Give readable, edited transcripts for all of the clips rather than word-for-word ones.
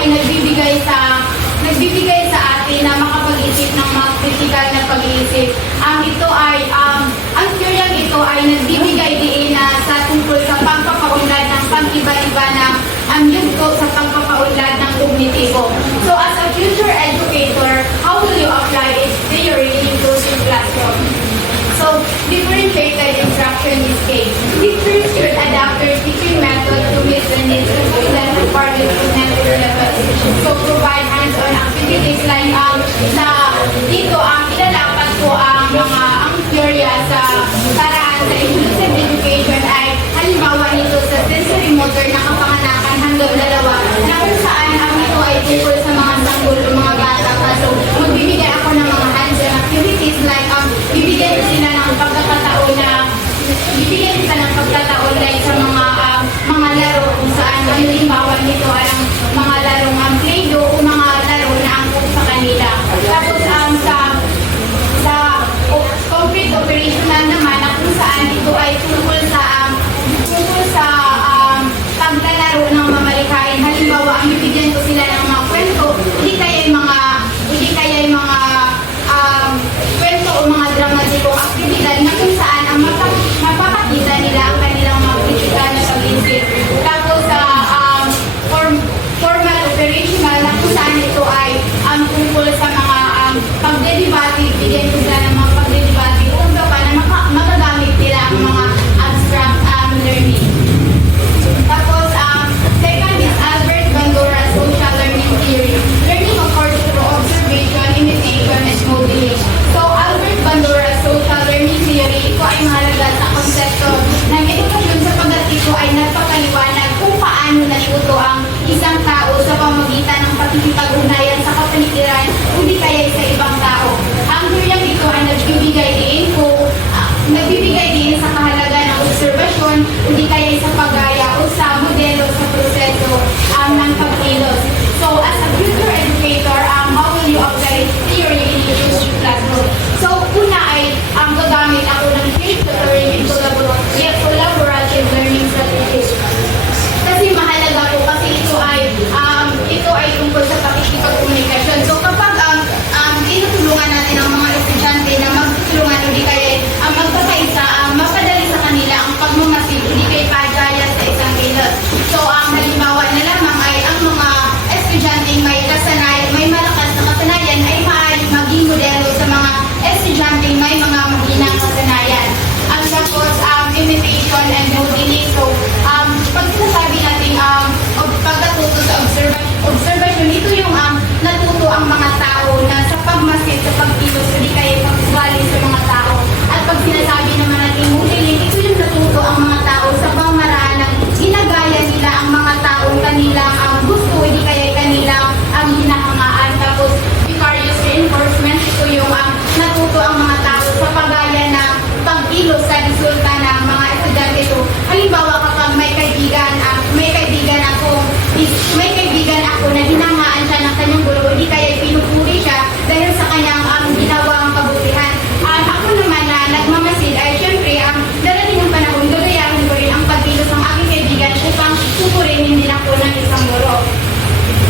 ay nagbibigay sa atin na makapag-isip ng mga kritikal na pag-iisip. Ang teoryang ito ay nagbibigay diin na sa tungkol sa pagpapaunlad ng pag-iba-iba ng yugto sa pagpapaunlad ng kognitibo. So as a future educator, how will you apply its theory in inclusive classroom? So, differentiated instruction is key. Teachers should adapt their teaching method to meet the needs of students according to network level. So, provide hands-on activities like dito ilalapat ko ang teorya sa paraan sa inclusive education ay halimbawa nito sa sensory motor na kapanganakan hanggang 2 na kung saan ito ay tungkol sa mga sanggol o mga bata. So, magbibigay ako ng mga hands-on activities like bibigyan sila ng pagkakataon like sa mga laro kung saan halimbawa nito ay ang mga larong play-doh o mga laro na angkop sa kanila. Tapos sa concrete operational naman na kung saan ito ay tungkol sa paglalaro ng mamalikhain. Halimbawa, ang bibigyan ko sila ng mga kwento, hindi kaya yung mga kwento o mga dramatikong aktibidad na kung saan ang mapapakita nila ang kanilang mga kritikal na pag-isip. Tapos formal operational na kung saan ito ay tungkol sa mga pagdedebate, bigyan ko sila ng mga pagdedebate o pa na magagamit nila ang mga abstract learning. Tapos, second is Albert Bandura Social Learning Theory. Learning occurs through observation, imitation, and modeling. So, Albert Bandura Social Learning Theory, ito ay mahalaga sa konsepto ng edukasyon sapagat ito ay nagpapaliwanag kung paano natuto ang isang tao sa pamamagitan ng pakikipag-ugnayan sa kapaligiran o di kaya sa ibang tao. Ang teoryang ito ay nagbibigay din sa kahalagan ng obserbasyon o di kaya sa paggaya o sa modelo sa proseso ng pagkilos. So, as a future educator, how will you apply theory in your classroom? So, una ay gagamit ako ng field tutoring in collaborative learning strategies. Kasi mahalaga po kasi ito ay tungkol sa pakikipagkomunikasyon. So, kapag tinutulungan natin ang mga estudyante na magtutulungan o di kaya magpakaisa, mapadali sa kanila ang pagmamasid o di kaya pagaya sa isang kilos. So, halimbawa na lamang ay ang mga estudyante may malakas na kasanayan ay maaaring maging modelo sa mga estudyante may mga mahinang kasanayan. Ang tapos, imitation and modeling. So, pag sinasabi natin pagkatuto sa observation, ito yung natuto ang mga tao na sa pagmasid, sa pagkilos, hindi kaya pag-ugali sa mga tao. At pag sinasabi naman natin modeling, ito yung natuto ang mga tao sa pamaraan ng ginagaya nila ang mga tao kanilang gusto, hindi kaya kanilang hinahangaan. Tapos, vicarious reinforcement, ito yung natuto ang mga tao sa paggaya ng pag-ilos sa resulta ng mga estudyante ito. Halimbawa, kapag may kaibigan ako na hinangaan siya ng kanyang guro, hindi kaya pinupuri siya dahil sa kanyang ginawang kabutihan. Ako naman na nagmamasid ay syempre darating ng panahon, gagayahin ko rin ang pag-ilos ng aking kaibigan upang pupurihin din ako ng isang guro.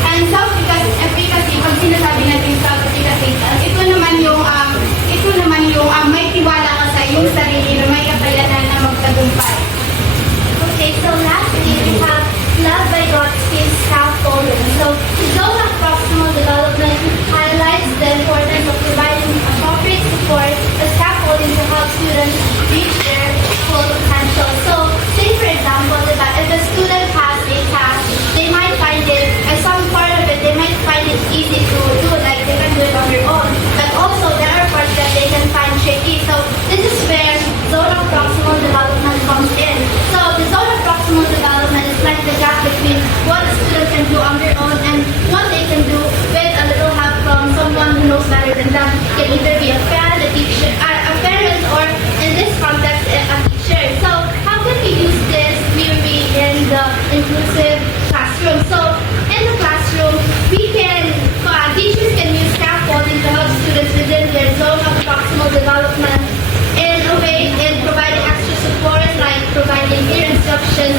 And self-efficacy, pag sinasabi natin self-efficacy, ito naman yung may tiwala ka sa iyong sarili na may kakayanan na magtagumpay. Okay, so lastly, we have Love by Godspeed scaffolding. So, zone of proximal development highlights the importance of providing appropriate support as scaffolding to help students reach their full potential. So, say for example, if a student has a task, they might find it, as some part of it, they might find it easy to do, like they can do it on their own. But also, there are parts that they can find tricky. So, this is where zone of proximal development comes in. So, the zone of proximal development is like the gap between what a student can do on their own and what they can do with a little help from someone who knows better than them. It can either be a parent, a teacher, a parent, or in this context, a teacher. So, how can we use this theory in the inclusive classroom? So, in the classroom, teachers can use scaffolding to help students within their zone of proximal development in a way in providing extra support like providing clear instructions